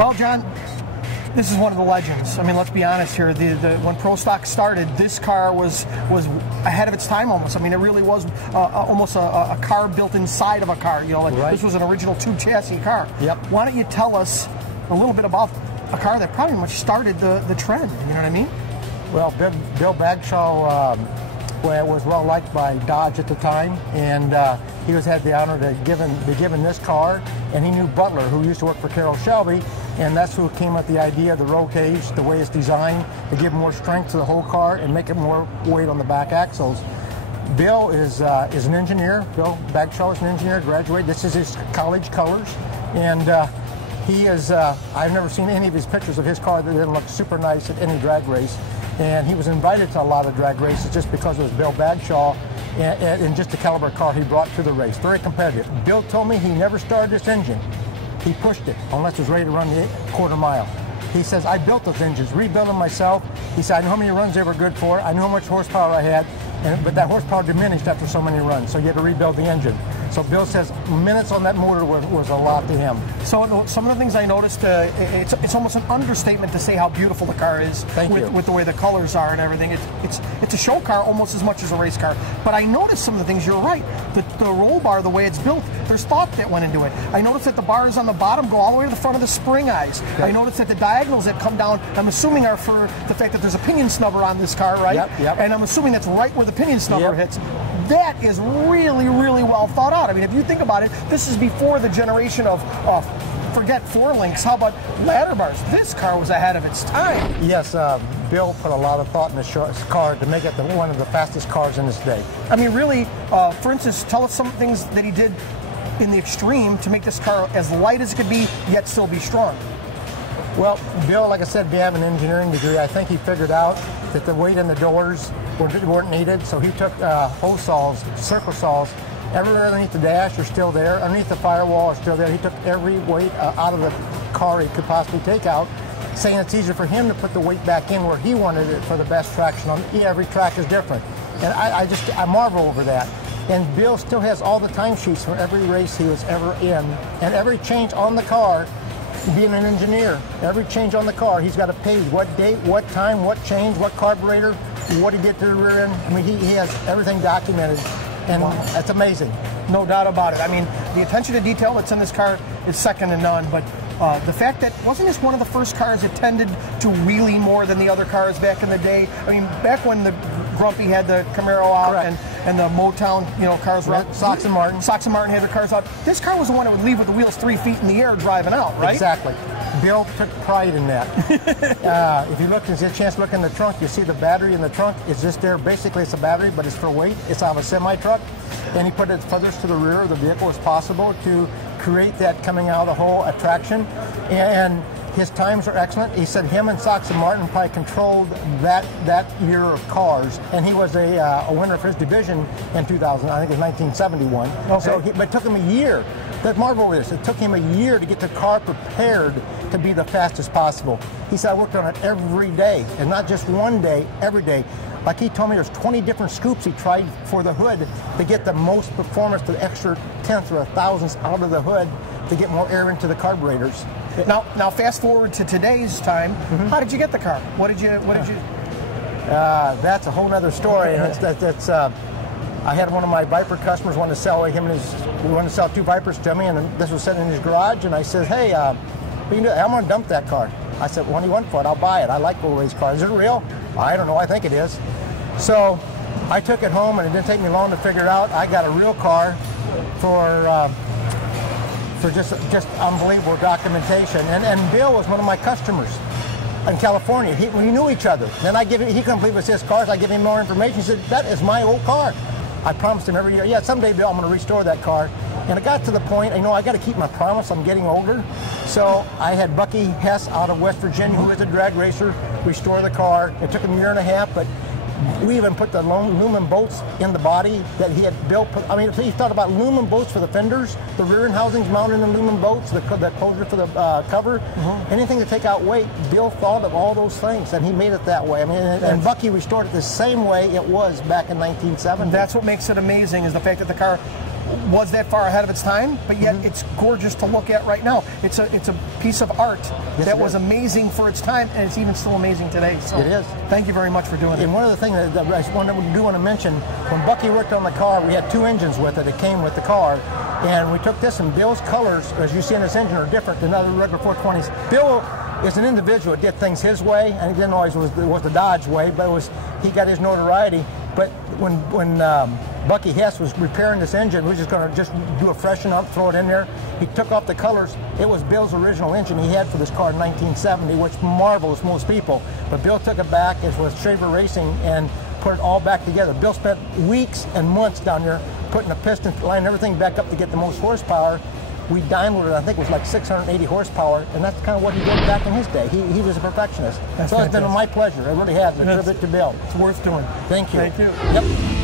Well, John, this is one of the legends. I mean, let's be honest here. When Pro Stock started, this car was ahead of its time almost. I mean, it really was almost a car built inside of a car. You know, like This was an original tube chassis car. Yep. Why don't you tell us a little bit about a car that pretty much started the trend? You know what I mean? Well, Bill Bagshaw was well liked by Dodge at the time, and he had the honor to be given this car. And he knew Butler, who used to work for Carroll Shelby, and that's who came up with the idea of the roll cage, the way it's designed, to give more strength to the whole car and make it more weight on the back axles. Bill is an engineer. Bill Bagshaw is an engineer, graduated. This is his college colors, and he is. I've never seen any of his pictures of his car that didn't look super nice at any drag race. And he was invited to a lot of drag races just because it was Bill Bagshaw and just the caliber car he brought to the race. Very competitive. Bill told me he never started this engine. He pushed it unless it was ready to run the quarter mile. He says, I built those engines, rebuilt them myself. He said, I knew how many runs they were good for. I knew how much horsepower I had, but that horsepower diminished after so many runs, so you had to rebuild the engine. So Bill says minutes on that motor was a lot to him. So some of the things I noticed, it's almost an understatement to say how beautiful the car is with the way the colors are and everything. It's a show car almost as much as a race car. But I noticed some of the things, you're right. The roll bar, the way it's built, there's thought that went into it. I noticed that the bars on the bottom go all the way to the front of the spring eyes. Okay. I noticed that the diagonals that come down, I'm assuming are for the fact that there's a pinion snubber on this car, right? Yep. And I'm assuming that's right where the pinion snubber hits. That is really, really well thought out. I mean, if you think about it, this is before the generation of forget four links. How about ladder bars? This car was ahead of its time. Yes, Bill put a lot of thought in this car to make it one of the fastest cars in this day. I mean, really, for instance, tell us some things that he did in the extreme to make this car as light as it could be, yet still be strong. Well, Bill, like I said, being an engineering degree, I think he figured out that the weight in the doors weren't needed, so he took hose saws, circle saws, everywhere underneath the dash are still there, underneath the firewall are still there. He took every weight out of the car he could possibly take out, saying it's easier for him to put the weight back in where he wanted it for the best traction. Every track is different, and I marvel over that. And Bill still has all the timesheets from every race he was ever in, and every change on the car. Being an engineer, every change on the car, he's got a page, what date, what time, what change, what carburetor, what he did to the rear end. I mean, he has everything documented, and that's amazing. No doubt about it. I mean, the attention to detail that's in this car is second to none, but the fact that, wasn't this one of the first cars that tended to wheelie more than the other cars back in the day? I mean, back when the Grumpy had the Camaro out and the Motown, cars were out. Sox and Martin had their cars out. This car was the one that would leave with the wheels 3 feet in the air driving out, right? Exactly. Bill took pride in that. If you look and get a chance to look in the trunk, you see the battery in the trunk. It's just there. Basically, it's a battery, but it's for weight. It's out of a semi-truck. And he put it furthest to the rear of the vehicle as possible to create that coming out of the whole attraction. And his times are excellent. He said him and Sox and Martin probably controlled that year of cars, and he was a winner for his division in 2000. I think it was 1971. Okay. So, but it took him a year. That marvel is, it took him a year to get the car prepared to be the fastest possible. He said, I worked on it every day, and not just one day, every day. Like he told me, there's 20 different scoops he tried for the hood to get the most performance, the extra tenths or thousandths out of the hood to get more air into the carburetors. Now fast forward to today's time. How did you get the car? What did you? That's a whole other story. I had one of my Viper customers wanted to sell wanted to sell 2 Vipers to me, and this was sitting in his garage. And I said, hey, I'm going to dump that car. I said, what do you want for it? I'll buy it. I like old race cars. Is it real? I don't know. I think it is. So I took it home, and it didn't take me long to figure it out. I got a real car for just unbelievable documentation. And Bill was one of my customers in California. We knew each other. Then he couldn't believe it was his car, so I give him more information. He said, that is my old car. I promised him every year, yeah, someday, Bill, I'm going to restore that car. And it got to the point, I got to keep my promise. I'm getting older. So I had Bucky Hess out of West Virginia, who is a drag racer, restore the car. It took him a year and a half, but we even put the aluminum bolts in the body that he had built. I mean, he thought about aluminum bolts for the fenders, the rear end housings mounted in aluminum bolts, the closure for the cover, anything to take out weight. Bill thought of all those things, and he made it that way. I mean, and Bucky restored it the same way it was back in 1970. That's what makes it amazing, is the fact that the car was that far ahead of its time, but yet it's gorgeous to look at right now. It's a piece of art that was amazing for its time, and it's even still amazing today. So it is. Thank you very much for doing it. And one of the things that I do want to mention, when Bucky worked on the car, we had 2 engines with it. It came with the car, and we took this, and Bill's colors, as you see in this engine, are different than other regular 420s. Bill is an individual, did things his way, and he didn't always was the Dodge way, but he got his notoriety. But when Bucky Hess was repairing this engine, we were just going to do a freshen up, throw it in there. He took off the colors. It was Bill's original engine he had for this car in 1970, which marvelous most people. But Bill took it back, as was Shaver Racing, and put it all back together. Bill spent weeks and months down there putting the piston, lining everything back up to get the most horsepower. We dynoed it, I think it was like 680 horsepower, and that's kind of what he did back in his day. He was a perfectionist. So it's been my pleasure. It really has. A tribute to Bill. It's worth doing. Thank you. Thank you. Yep.